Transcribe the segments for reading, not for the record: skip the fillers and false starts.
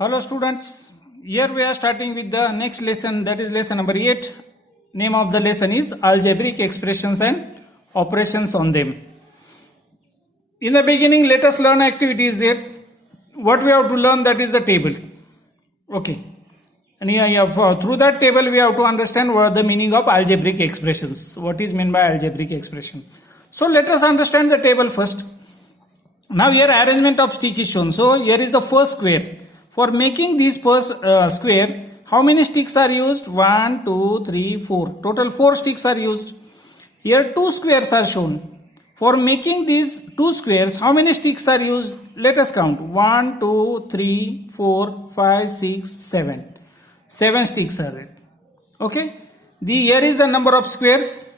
Hello students, here we are starting with the next lesson, that is lesson number 8. Name of the lesson is algebraic expressions and operations on them. In the beginning, let us learn activities there. What we have to learn, that is the table. Okay. And through that table we have to understand what the meaning of algebraic expressions. What is meant by algebraic expression. So let us understand the table first. Now here arrangement of stick is shown. So here is the first square. For making this first square, how many sticks are used? 1, 2, 3, 4. Total 4 sticks are used. Here 2 squares are shown. For making these 2 squares, how many sticks are used? Let us count. 1, 2, 3, 4, 5, 6, 7. 7 sticks are there. Okay. Here is the number of squares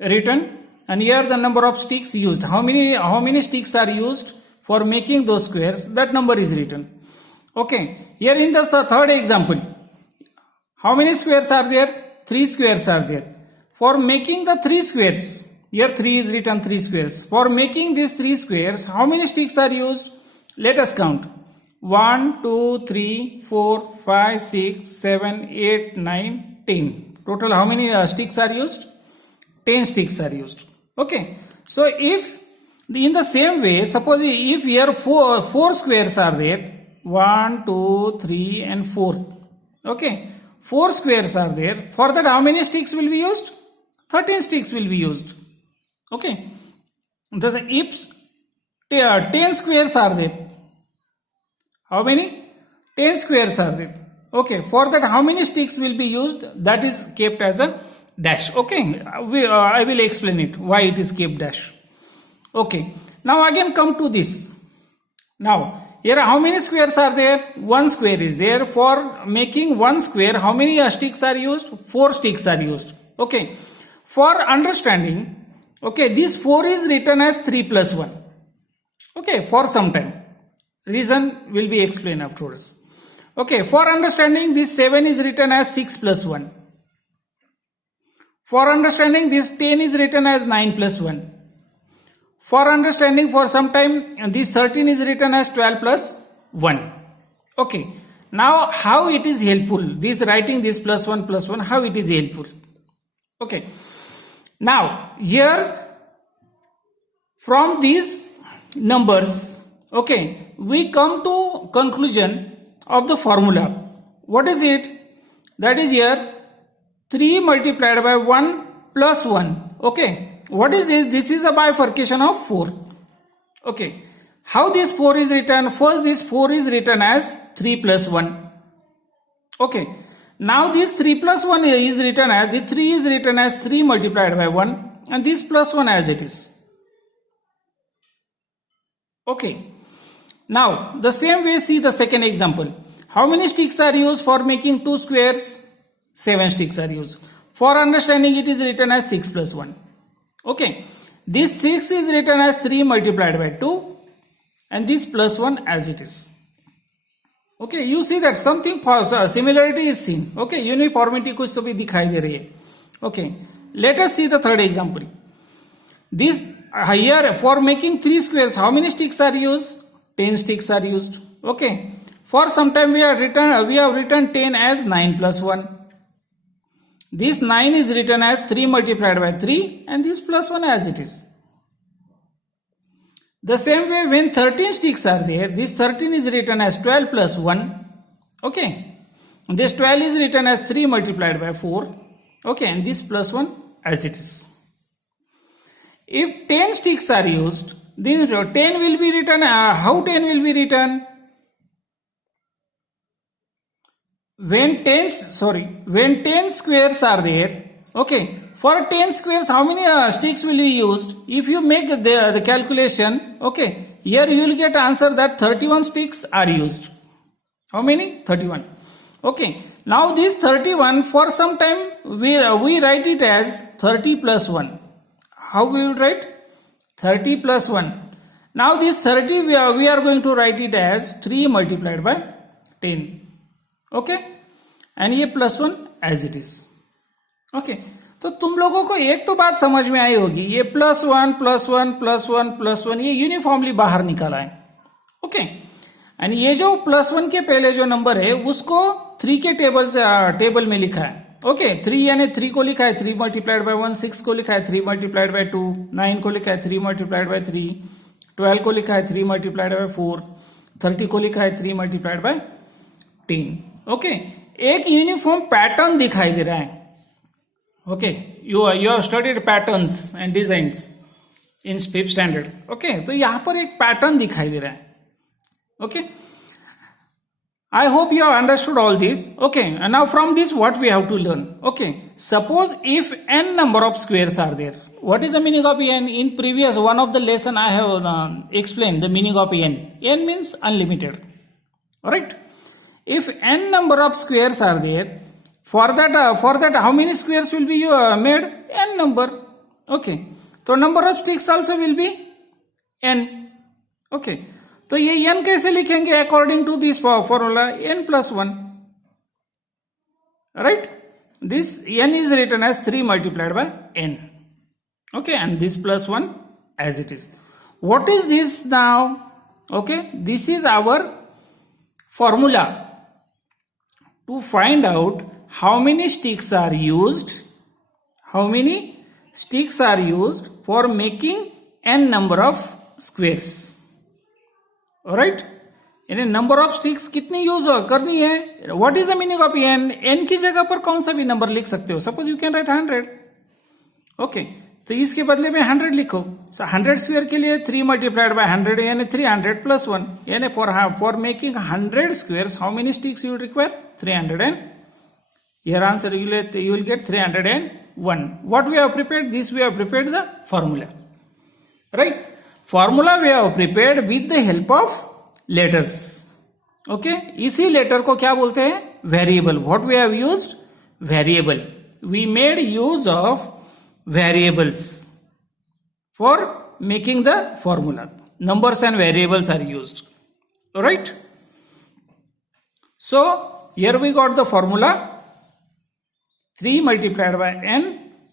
written, and here the number of sticks used. How many sticks are used for making those squares? That number is written. Okay, here in the third example, how many squares are there? 3 squares are there. For making the 3 squares, here 3 is written, 3 squares. For making these 3 squares, how many sticks are used? Let us count. 1, 2, 3, 4, 5, 6, 7, 8, 9, 10. Total how many sticks are used? 10 sticks are used. Okay, so if in the same way, suppose if here 4 squares are there, 1, 2, 3 and 4. Okay, 4 squares are there. For that how many sticks will be used? 13 sticks will be used. Okay, thus if 10 squares are there, how many? 10 squares are there. Okay, for that how many sticks will be used? That is kept as a dash. Okay, I will explain it why it is kept dash. Okay, now again come to this. Now here how many squares are there? 1 square is there. For making 1 square, how many sticks are used? 4 sticks are used. Okay, for understanding, okay, this 4 is written as 3 plus 1. Okay, for some time. Reason will be explained afterwards. Okay, for understanding, this 7 is written as 6 plus 1. For understanding, this 10 is written as 9 plus 1. For understanding, for some time, this 13 is written as 12 plus 1. Okay, now how it is helpful? This writing this plus 1, how it is helpful? Okay, now here from these numbers, okay, we come to conclusion of the formula. What is it? That is here 3 multiplied by 1 plus 1. Okay, what is this? This is a bifurcation of 4. Okay, how this 4 is written? First this 4 is written as 3 plus 1. Okay, now this 3 plus 1 is written as, the 3 is written as 3 multiplied by 1 and this plus 1 as it is. Okay, now the same way see the second example. How many sticks are used for making 2 squares? 7 sticks are used. For understanding, it is written as 6 plus 1. Okay, this 6 is written as 3 multiplied by 2 and this plus 1 as it is. Okay, you see that something similarity is seen. Okay, uniformity कुछ तो भी दिखाई दे रही है. Okay, let us see the third example. This here for making 3 squares, how many sticks are used? 10 sticks are used. Okay, for some time we have written 10 as 9 plus 1. This 9 is written as 3 multiplied by 3 and this plus 1 as it is. The same way when 13 sticks are there, this 13 is written as 12 plus 1. Okay, this 12 is written as 3 multiplied by 4. Okay, and this plus 1 as it is. If 10 sticks are used, then 10 will be written, how 10 will be written? When 10 squares are there, okay, for 10 squares, how many sticks will be used? If you make the calculation, okay, here you will get answer that 31 sticks are used. How many? 31. Okay, now this 31, for some time, we write it as 30 plus 1. How we will write? 30 plus 1. Now this 30, we are going to write it as 3 multiplied by 10. Okay and ये plus 1 as it is. Okay, तो तुम लोगों को एक तो बात समझ में आई होगी, ये +1 +1 +1 +1 ये यूनिफॉर्मली बाहर निकल आए. ओके, एंड ये जो +1 के पहले जो नंबर है उसको 3 के टेबल में लिखा है. ओके 3 यानी 3 को लिखा है 3 मल्टीप्लाइड बाय 1, 6 को लिखा है 3 मल्टीप्लाइड बाय 2, 9 को लिखा है 3 मल्टीप्लाइड बाय 3, 12 को लिखा है 3 मल्टीप्लाइड बाय 4, 30 को लिखा है 3 मल्टीप्लाइड बाय 10. ओके एक यूनिफॉर्म पैटर्न दिखाई दे रहा है. Okay you have studied patterns and designs in 5th standard. Okay तो यहां पर एक पैटर्न दिखाई दे रहा है. Okay I hope you have understood all this. Okay, and now from this what we have to learn? Okay, suppose if n number of squares are there. What is the meaning of n? In previous one of the lesson I have explained the meaning of n. N means unlimited. Alright? If n number of squares are there, for that how many squares will be made? N number. Okay, so number of sticks also will be n. Okay. तो ये n कैसे लिखेंगे according to this formula n+1. Right this n is written as 3 multiplied by n. Okay and this +1 as it is. What is this now? Okay this is our formula to find out how many sticks are used for making n number of squares. Right यानी number of sticks कितनी use करनी है. What is the meaning of n की जगह पर कौन सा भी नंबर लिख सकते हो. Suppose you can write 100. Okay तो इसके बदले में 100 लिखो. 100 स्क्वायर के लिए 3 मल्टीप्लाइड बाय 100 यानी 300 +1 यानी for making 100 squares how many sticks you require? 300 and your answer you will get 301. What we have prepared? This we have prepared the formula. Right? Formula we have prepared with the help of letters. Okay इसी letter को क्या बोलते हैं? Variable. What we have used? Variable. We made use of variables for making the formula. Numbers and variables are used. Right so here we got the formula 3 multiplied by n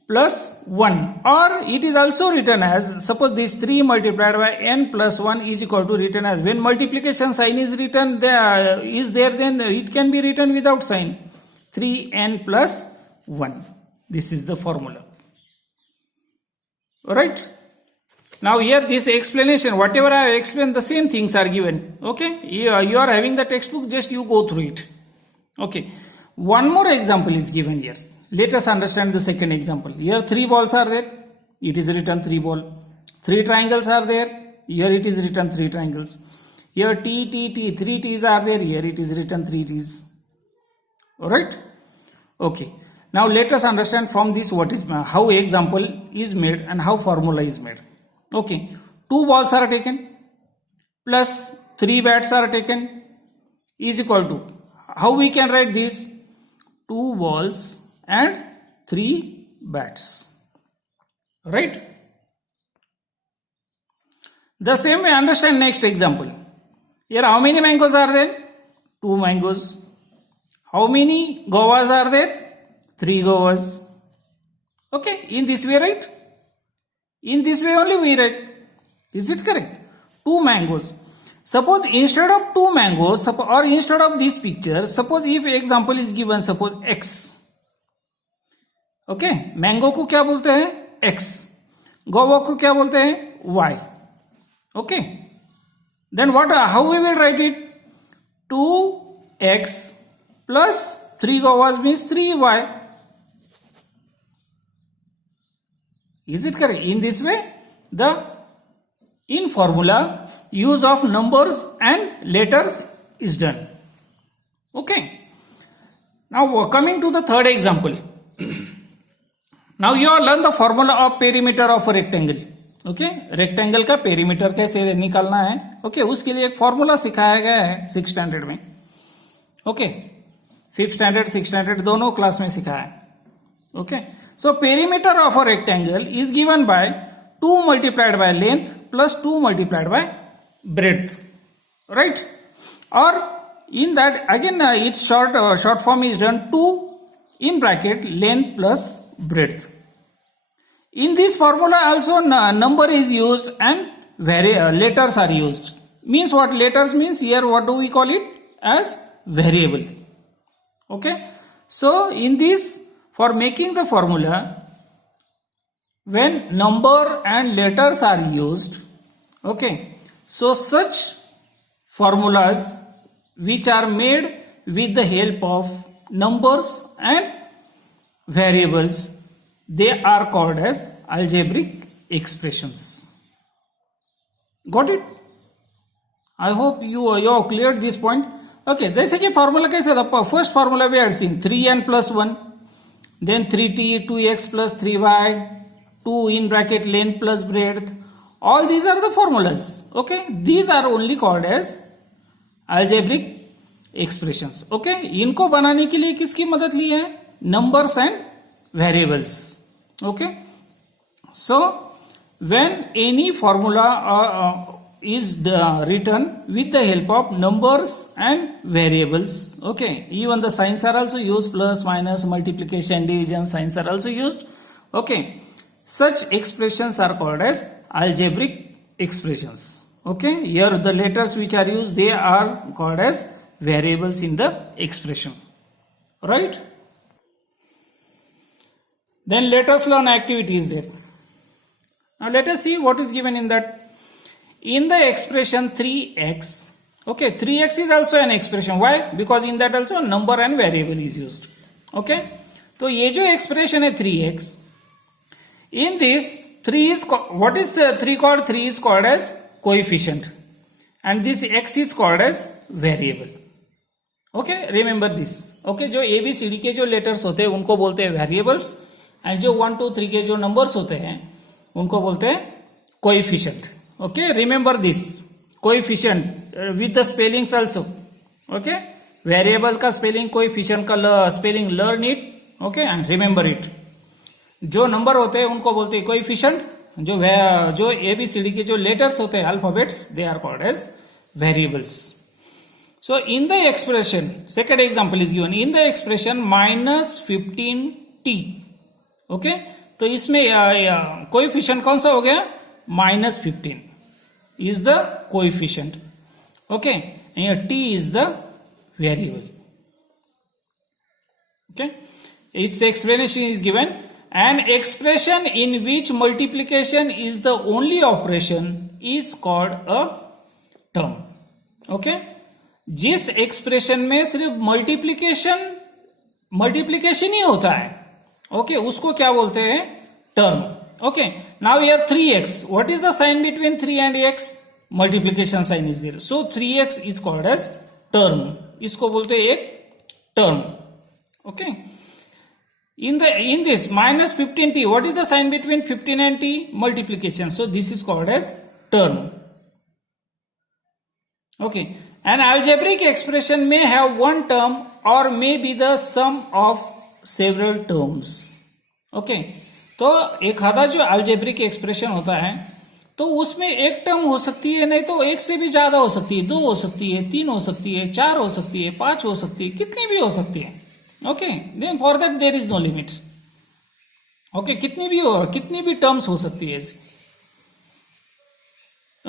plus 1, or it is also written as, suppose this 3 multiplied by n plus 1 is equal to written as, when multiplication sign is written there, then it can be written without sign, 3n plus 1. This is the formula. Alright, now here this explanation, whatever I have explained, the same things are given. Okay, you are having the textbook, just you go through it. Okay, one more example is given here. Let us understand the second example. Here 3 balls are there. It is written 3 ball. 3 triangles are there. Here it is written 3 triangles. Here T, 3 T's are there. Here it is written 3 T's. Alright? Okay. Now let us understand from this how example is made and how formula is made. Okay. 2 balls are taken plus 3 bats are taken is equal to, how we can write this? 2 balls and 3 bats. Right? The same way understand next example. Here how many mangoes are there? 2 mangoes. How many guavas are there? 3 guavas. Okay, in this way, right? In this way only we write. Is it correct? 2 mangoes. Suppose instead of 2 mangoes, or instead of this picture, suppose if example is given, suppose x. Okay mango को क्या बोलते हैं? x. Goa को क्या बोलते हैं? y. Okay then what, how we will write it? 2x plus 3 govas means 3y. Is it correct? In this way, in formula, use of numbers and letters is done. Okay. Now coming to the third example. Now you have learned the formula of perimeter of a rectangle. Okay, rectangle का perimeter कैसे निकालना है. Okay उसके लिए एक formula सिखाया गया है 6th स्टैंडर्ड में. Okay 5th standard 6th standard दोनों क्लास में सिखाया है. Okay so perimeter of a rectangle is given by 2 multiplied by length plus 2 multiplied by breadth. Right? Or in that again its short form is done 2 in bracket length plus breadth. In this formula also number is used and letters are used. means what? Letters means here what do we call it? As variable. Okay, so in this, for making the formula, when number and letters are used, okay, so such formulas which are made with the help of numbers and variables, they are called as algebraic expressions. Got it? I hope you have cleared this point. Okay, जैसे कि formula कैसे था? First formula we are seeing 3n plus 1, then 3t 2x plus 3y, 2 in bracket length plus breadth. All these are the formulas. Okay, these are only called as algebraic expressions. Okay, इनको बनाने के लिए किसकी मदद ली है? Numbers and variables. Okay, so when any formula is written with the help of numbers and variables, okay, even the signs are also used, plus, minus, multiplication, division signs are also used. Okay, such expressions are called as algebraic expressions. Okay, here the letters which are used, they are called as variables in the expression, right? Then let us learn activities there. Now let us see what is given in that. In the expression 3x, okay, 3x is also an expression. Why? Because in that also number and variable is used. Okay, तो ये जो expression है 3x, in this 3 is, what is the 3 called? 3 is called as coefficient, and this x is called as variable. Okay, remember this. Okay, जो A B C D के जो letters होते हैं उनको बोलते हैं variables, and जो 1 2 3 के जो numbers होते हैं उनको बोलते हैं coefficient. Okay, remember this coefficient with the spellings also. Okay, variable का spelling, coefficient का spelling, learn it. Okay, and remember it. जो number होते हैं उनको बोलते हैं coefficient, जो ABCD के जो letters होते हैं alphabets, they are called as variables. So in the expression, second example is given, in the expression minus 15t. Okay, तो इसमें coefficient कौन सा हो गया? minus 15 is the coefficient. Okay, and here t is the variable. Okay, its explanation is given. An expression in which multiplication is the only operation is called a term. Okay, जिस expression में सिर्फ multiplication ही होता है, okay, उसको क्या बोलते हैं? term. Okay, now here 3x, what is the sign between 3 and x? Multiplication sign is there, so 3x is called as term. इसको बोलते हैं एक term. Okay, in this minus 15t, what is the sign between 15 and t? Multiplication, so this is called as term. Okay, an algebraic expression may have one term or may be the sum of several terms. Okay, तो एक आधा जो algebraic expression होता है तो उसमें एक term हो सकती है, नहीं तो एक से भी ज्यादा हो सकती है, 2 हो सकती है, 3 हो सकती है, 4 हो सकती है, 5 हो सकती है, कितनी भी हो सकती है. Okay, then for that there is no limit. Okay, कितनी भी टर्म्स हो सकती है ऐसी.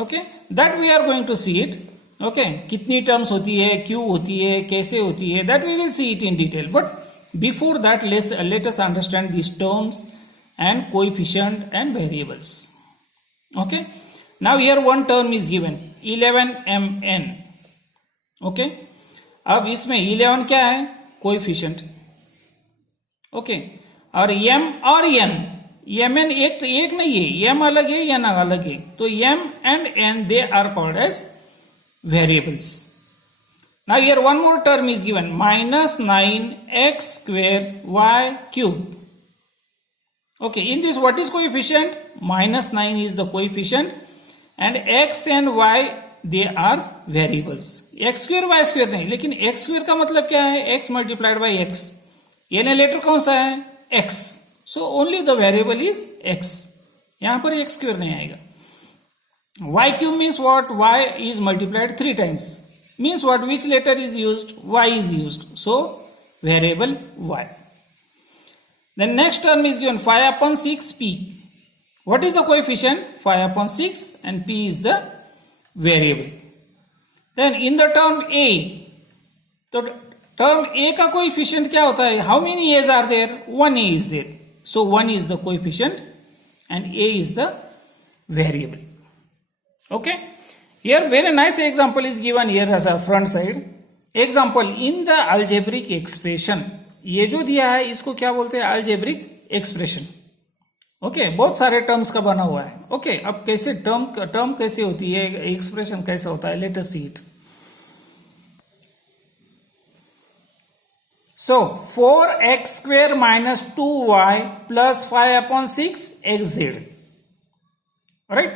Okay, that we are going to see it. Okay, कितनी टर्म्स होती है, क्यों होती है, कैसे होती है, that we will see it in detail. But before that let us understand this terms and coefficient and variables. Okay, now here one term is given 11mn. Okay, अब इसमें 11 क्या है? coefficient. Okay, और m और n, mn एक नहीं है, m अलग है, n अलग है, तो m and n they are called as variables. Now here one more term is given minus 9x square y cube. Okay, in this what is coefficient? minus 9 is the coefficient, and x and y they are variables. x square y square नहीं, लेकिन x square का मतलब क्या है? x multiplied by x. ये letter कौन सा है? x. So only the variable is x. यहाँ पर x square नहीं आएगा. y cube means what? y is multiplied 3 times. Means what? Which letter is used? Y is used. So variable y. The next term is given 5 upon 6p. What is the coefficient? 5 upon 6, and p is the variable. Then in the term A, तो term A का coefficient क्या होता है? How many A are there? 1 A is there, so 1 is the coefficient and a is the variable. Okay, here very nice example is given here as a front side example in the algebraic expression. ये जो दिया है इसको क्या बोलते हैं? algebraic expression. Okay, बहुत सारे टर्म्स का बना हुआ है. ओके, अब कैसे टर्म कैसे होती है, एक्सप्रेशन कैसा होता है, let us see it. So 4x square minus 2y plus 5 upon 6 xz. Right,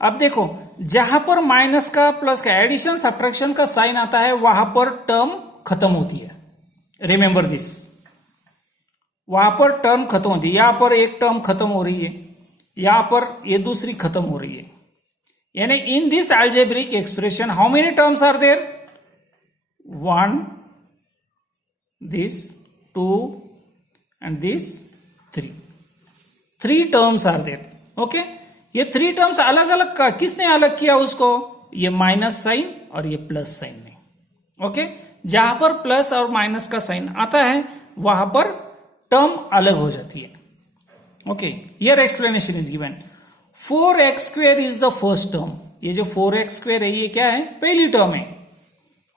अब देखो जहां पर माइनस का प्लस का एडिशन सब्ट्रैक्शन का साइन आता है वहां पर टर्म खत्म होती है. रिमेंबर दिस, वहां पर टर्म खत्म होती है. यहां पर एक टर्म खत्म हो रही है, यहां पर ये दूसरी खत्म हो रही है. यानी in this algebraic expression how many terms are there? 1, this 2 and this 3. 3 terms are there. Okay, ये 3 terms अलग अलग का किसने अलग किया उसको? ये माइनस साइन और ये प्लस साइन ने. ओके, जहां पर प्लस और माइनस का साइन आता है वहां पर टर्म अलग हो जाती है. Okay, here explanation is given. 4x square is the first term. ये जो 4x स्क्वेयर है ये क्या है? पहली टर्म है.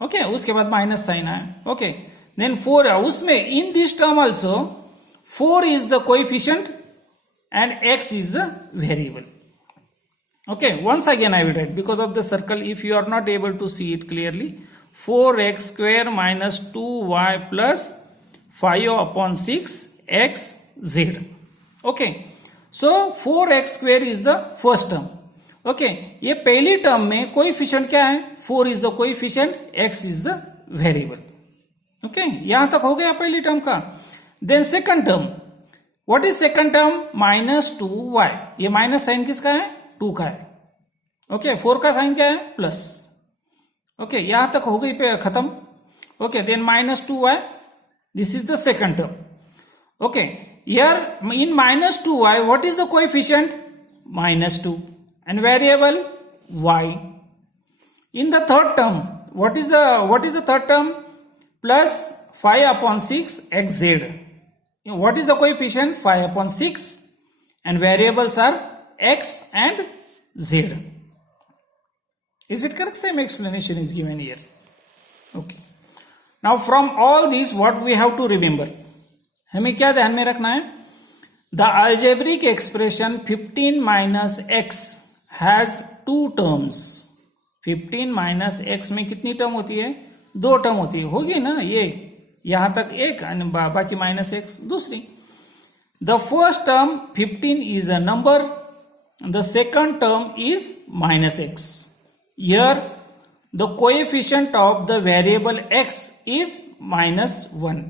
ओके, उसके बाद माइनस साइन आया. ओके, then 4 उसमें in this term also 4 is the coefficient and x is the variable. Okay, once again I will write because of the circle if you are not able to see it clearly. 4x square minus 2y plus 5 upon 6 xz. Okay, so 4x square is the first term. Okay, ये पहली term में coefficient क्या है? 4 is the coefficient, x is the variable. Okay, यहां तक हो गया पहली टर्म का. Then second term, what is second term? Minus 2y. ये माइनस साइन किसका है? 2 का है. ओके, 4 का साइन क्या है? प्लस. ओके, यहां तक हो गई पे खत्म. Okay, then minus 2y, this is the second term. Okay, here in minus 2y what is the coefficient? Minus 2 and variable y. In the third term what is the third term? Plus 5 upon 6 xz. What is the coefficient? 5 upon 6 and variables are x and z. Is it correct? Same explanation is given here. Okay. Now from all these what we have to remember? हमें क्या ध्यान में रखना है? The algebraic expression 15 minus x has 2 terms. 15 minus x में कितनी term होती है? 2 टर्म होती है. होगी ना, ये यहां तक एक और बाकी माइनस एक्स दूसरी. The first term 15 is a number, the second term is minus x. Here the coefficient of the variable x is -1.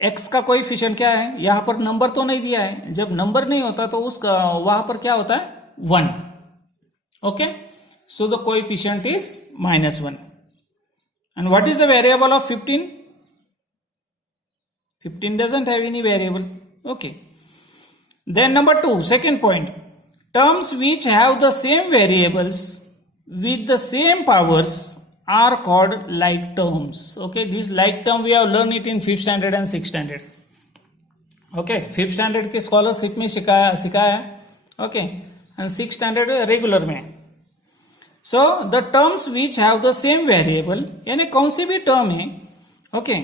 x का कोएफिशिएंट क्या है? यहां पर नंबर तो नहीं दिया है. जब नंबर नहीं होता तो उसका वहां पर क्या होता है? 1. Okay, so the coefficient is -1. And what is the variable of 15? 15 doesn't have any variable. Okay. Then number 2, second point. Terms which have the same variables with the same powers are called like terms. Okay. This like term we have learned it in 5th standard and 6th standard. Okay. 5th standard के scholarship में सिखाया. Okay. And 6th standard regular में. So the terms which have the same variable, यानी कौन सी भी term है, okay,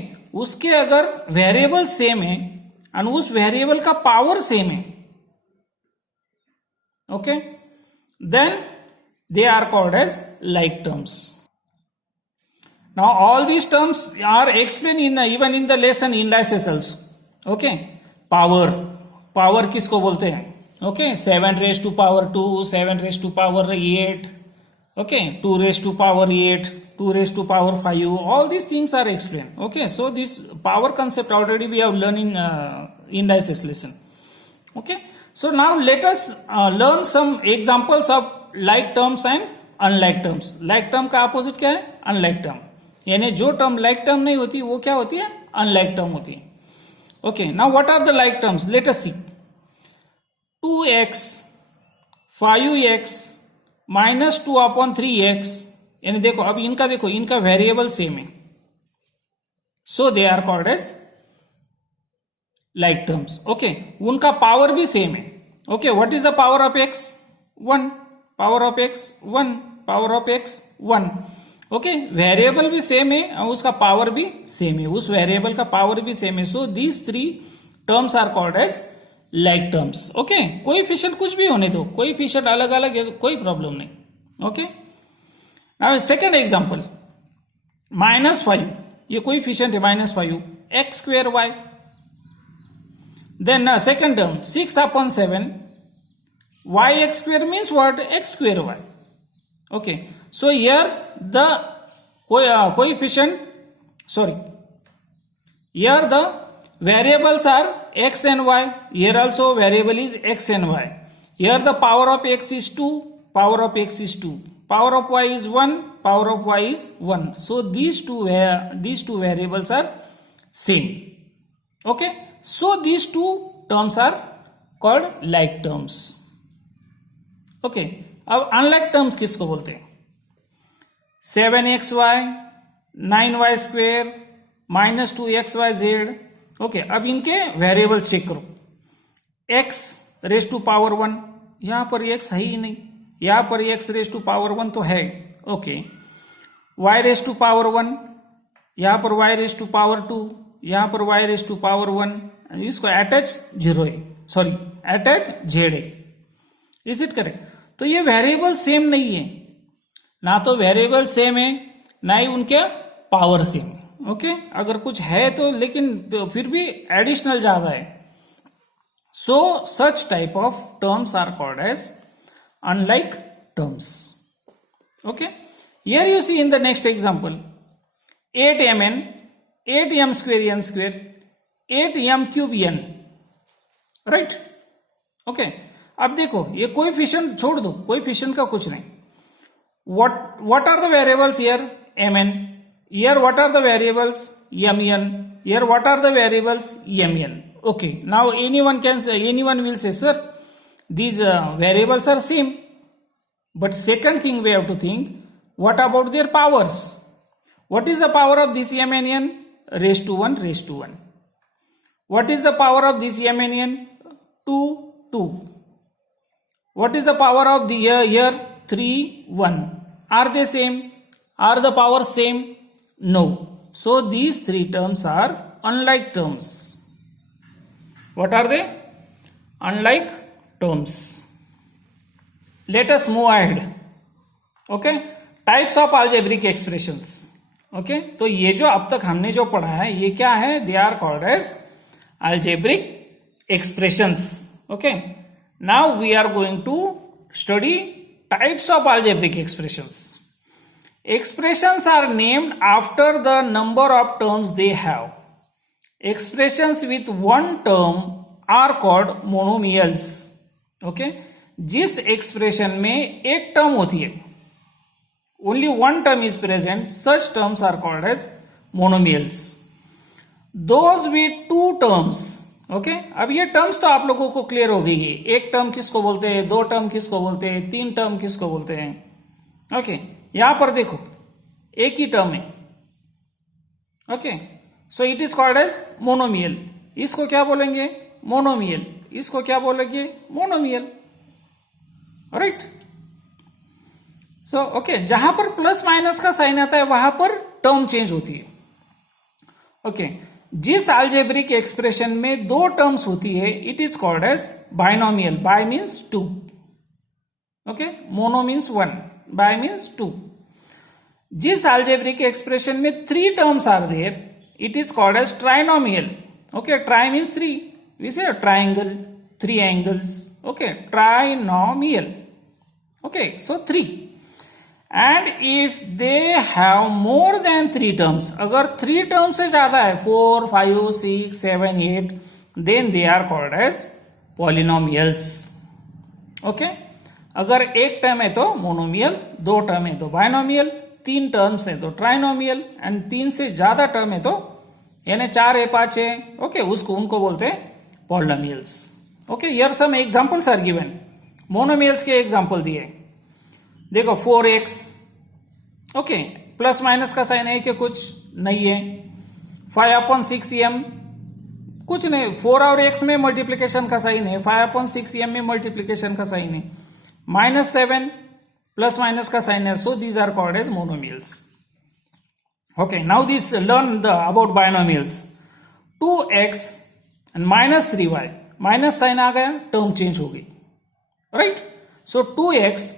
उसके अगर वेरिएबल सेम है और उस वेरिएबल का पावर सेम है, okay, then they are called as like terms. Now all these terms are explain in even in the lesson indices also. Okay, power किसको बोलते हैं? Okay, 7 raised to power 2, 7 raised to power 8. Okay, 2 raised to power 8, 2 raised to power 5, all these things are explained. Okay, so this power concept already we have learned in indices lesson. Okay, so now let us learn some examples of like terms and unlike terms. Like term का opposite क्या है? Unlike term. यानी जो term like term नहीं होती वो क्या होती है? Unlike term होती है. Okay, now what are the like terms? Let us see. 2x, 5x, minus 2 upon 3x, यानी देखो अब इनका देखो, इनका वेरिएबल सेम है, so they are called as like terms. Okay, उनका पावर भी सेम है. Okay, what is the power of x? 1. Power of x 1, power of x 1. Okay, variable भी सेम है और उसका पावर भी सेम है, उस वेरिएबल का पावर भी सेम है. So these 3 terms are called as like terms. Okay, coefficient कुछ भी होने दो, कोएफिशिएंट अलग अलग है तो कोई प्रॉब्लम नहीं. ओके, नाउ सेकंड एग्जांपल, -5, ये कोएफिशिएंट है -5, x square y. Then second term 6/7 yx square means what? X square y. Okay, so here the coefficient, sorry, here the variables are x and y. Here also variable is x and y. Here the power of x is 2, power of x is 2, power of y is 1, power of y is 1. So these two variables are same. Okay, so these two terms are called like terms. Okay, अब unlike terms किसको बोलते हैं? 7xy, 9y square, -2xyz. Okay, अब इनके variable check करो. x raise to power 1, यहां पर x है ही नहीं, यहां पर x रेज टू पावर 1 तो है. Okay, y raise to power 1, यहां पर y रेज टू पावर 2, यहां पर y रेज टू पावर 1, इसको अटैच 0 है, सॉरी अटैच z है. Is it correct? तो ये वेरिएबल सेम नहीं है, ना तो वेरिएबल सेम है ना ही उनके पावर सेम है. ओके, अगर कुछ है तो, लेकिन फिर भी एडिशनल ज्यादा है. So such type of terms are called as unlike terms. Okay, here you see in the next example 8mn, 8m square n square, 8m cube n, right. Okay, अब देखो ये कोएफिशिएंट छोड़ दो, कोएफिशिएंट का कुछ नहीं. what are the variables here? mn. Here what are the variables? mn. Here what are the variables? mn. Okay, now anyone will say, sir, these variables are same. But second thing we have to think, what about their powers? What is the power of this mn n? Raised to 1, raised to 1. What is the power of this mn n? 2, 2. What is the power of the here? 3, 1. Are they same? Are the powers same? No. So these 3 terms are unlike terms. What are they? Unlike terms. Let us move ahead. Okay, types of algebraic expressions. Okay, तो ये जो अब तक हमने जो पढ़ा है ये क्या है? They are called as algebraic expressions. Okay, now we are going to study types of algebraic expressions. Expressions are named after the number of terms they have. Expressions with one term are called monomials. Okay, जिस expression में एक term होती है, only one term is present, such terms are called as monomials. Those with 2 terms. Okay, अब ये terms तो आप लोगों को क्लियर हो गई है. एक टर्म किसको बोलते हैं, 2 टर्म किसको बोलते हैं, 3 टर्म किसको बोलते हैं. ओके, यहां पर देखो एक ही टर्म है. Okay, so it is called as monomial. इसको क्या बोलेंगे? मोनोमियल. इसको क्या बोलेंगे? मोनोमियल. राइट. सो ओके, जहां पर प्लस माइनस का साइन आता है वहां पर टर्म चेंज होती है. ओके, जिस अलजेब्रिक एक्सप्रेशन में 2 टर्म्स होती है it is called as binomial. Bi means 2. Okay, mono means 1, bi means 2. जिस अलजेब्रिक एक्सप्रेशन में 3 terms are there it is called as trinomial. Okay, tri means 3, we say triangle, 3 angles. Okay, trinomial. Okay, so 3. And if they have more than 3 terms, अगर 3 terms से ज्यादा है, 4, 5, 6, 7, 8, then they are called as polynomials. Okay, अगर एक term है तो monomial, 2 term है तो बाइनोमियल, 3 टर्म्स है तो ट्राइनोमियल, एंड 3 से ज्यादा टर्म है तो यानी 4 है, 5 है, ओके, उनको बोलते हैं polynomials. Okay, here some examples are given. Monomials के एग्जांपल दिए, देखो 4x. ओके, प्लस माइनस का साइन है कि कुछ नहीं है। 5/6m कुछ नहीं, 4 और x में मल्टीप्लीकेशन का साइन है, 5/6m में मल्टीप्लीकेशन का साइन है। -7 प्लस माइनस का साइन है, so these are called as monomials. Okay, now this learn the about binomials. 2x and -3y, minus sign आ गया, टर्म चेंज हो गई, right. So 2x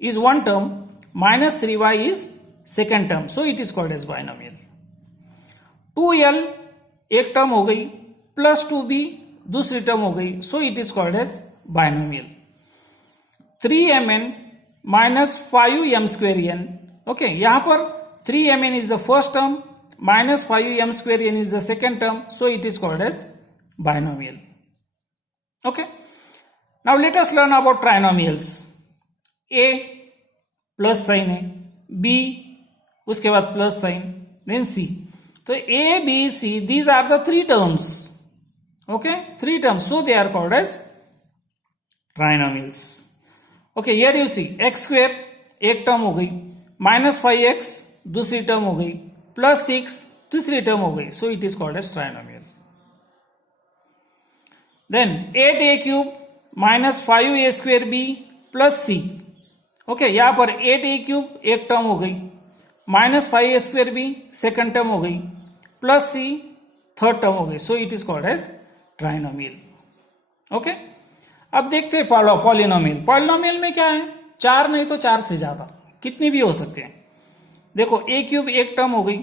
is one term, -3y is second term, so it is called as binomial. 2l एक term हो गई, +2b दूसरी term हो गई, so it is called as binomial. 3mn -5m²n, okay, यहां पर 3mn is the first term, -5m²n is the second term, so it is called as binomial. Okay, now let us learn about trinomials. A plus sign है, B उसके बाद plus sign, then C. तो A B C these are the 3 terms, okay, 3 terms, so they are called as trinomials. Okay, here you see x² एक term हो गई, -5x दूसरी term हो गई, +6 तीसरी टर्म हो गई, so it is called as trinomial. Then 8a³ -5a²b + c, okay, यहां पर 8a³ एक टर्म हो गई, -5a²b सेकंड टर्म हो गई, +c थर्ड टर्म हो गई, so it is called as trinomial. Okay, अब देखते हैं पॉलिनोमियल। पॉलिनोमियल में क्या है, 4 नहीं तो 4 से ज्यादा, कितनी भी हो सकते हैं। देखो a³ एक टर्म हो गई,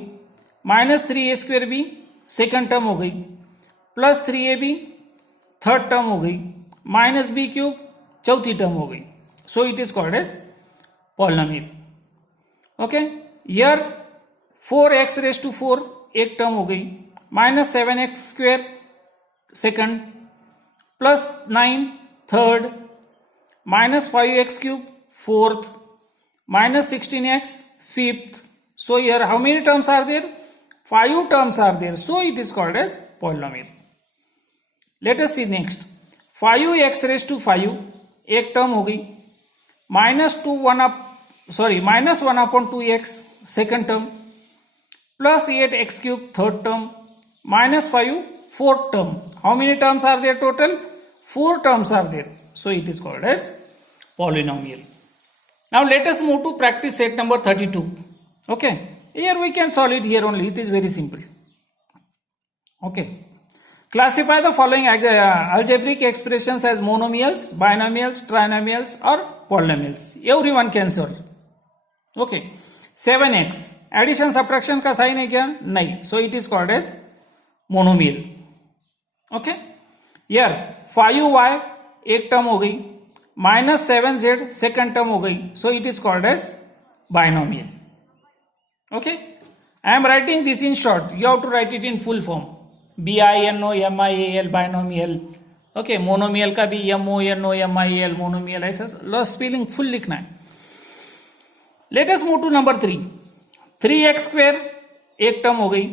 -3a²b सेकंड टर्म हो गई, +3ab थर्ड टर्म हो गई, -b³ चौथी टर्म हो गई, so it is called as polynomial. Okay, here 4x⁴ एक टर्म हो गई, -7x² second, +9 third, -5x³ fourth, -16x fifth. So here how many terms are there? 5 terms are there. So it is called as polynomial. Let us see next. 5x⁵ एक term हो गई, -1/2x second term, +8x³ third term, -5 fourth term. How many terms are there total? 4 terms are there. So it is called as polynomial. Now let us move to practice set number 32. Okay, here we can solve it here only. It is very simple. Okay, classify the following algebraic expressions as monomials, binomials, trinomials or polynomials. Everyone can solve. Okay, 7x addition subtraction का sign है क्या? नहीं, so it is called as monomial. Okay, here 5y एक term हो गई, -7z second term हो गई, so it is called as binomial. Okay, I am writing this in short. You have to write it in full form. BINOMIAL binomial. Okay, monomial का भी MONOMIAL monomial, ऐसा spelling full लिखना है. Let us move to number 3. 3x² एक term हो गई,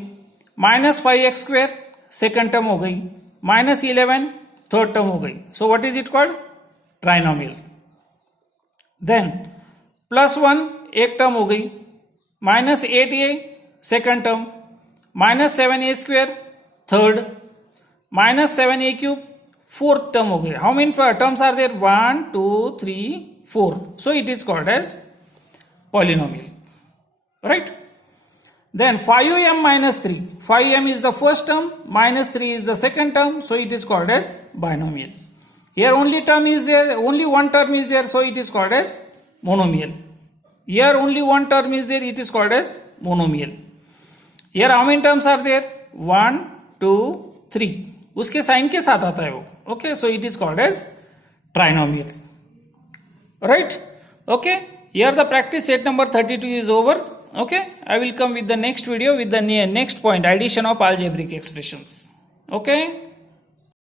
-5x² second term हो गई, -11 थर्ड टर्म हो गई. So what is it called? Trinomial. Then +1 एक टर्म हो गई, -8a second term, -7a² third, -7a³ fourth term हो गई. How many terms are there? 1 2 3 4. So it is called as polynomial, right? Then 5m-3. 5m is the first term, -3 is the second term, so it is called as binomial. Here only term is there, only one term is there, so it is called as monomial. Here only one term is there, it is called as monomial. Here how many terms are there? 1 2 3. उसके sign के साथ आता है वो. Okay, so it is called as trinomial. Right? Okay, here the practice set number 32 is over. Okay, I will come with the next video with the next point, addition of algebraic expressions. Okay.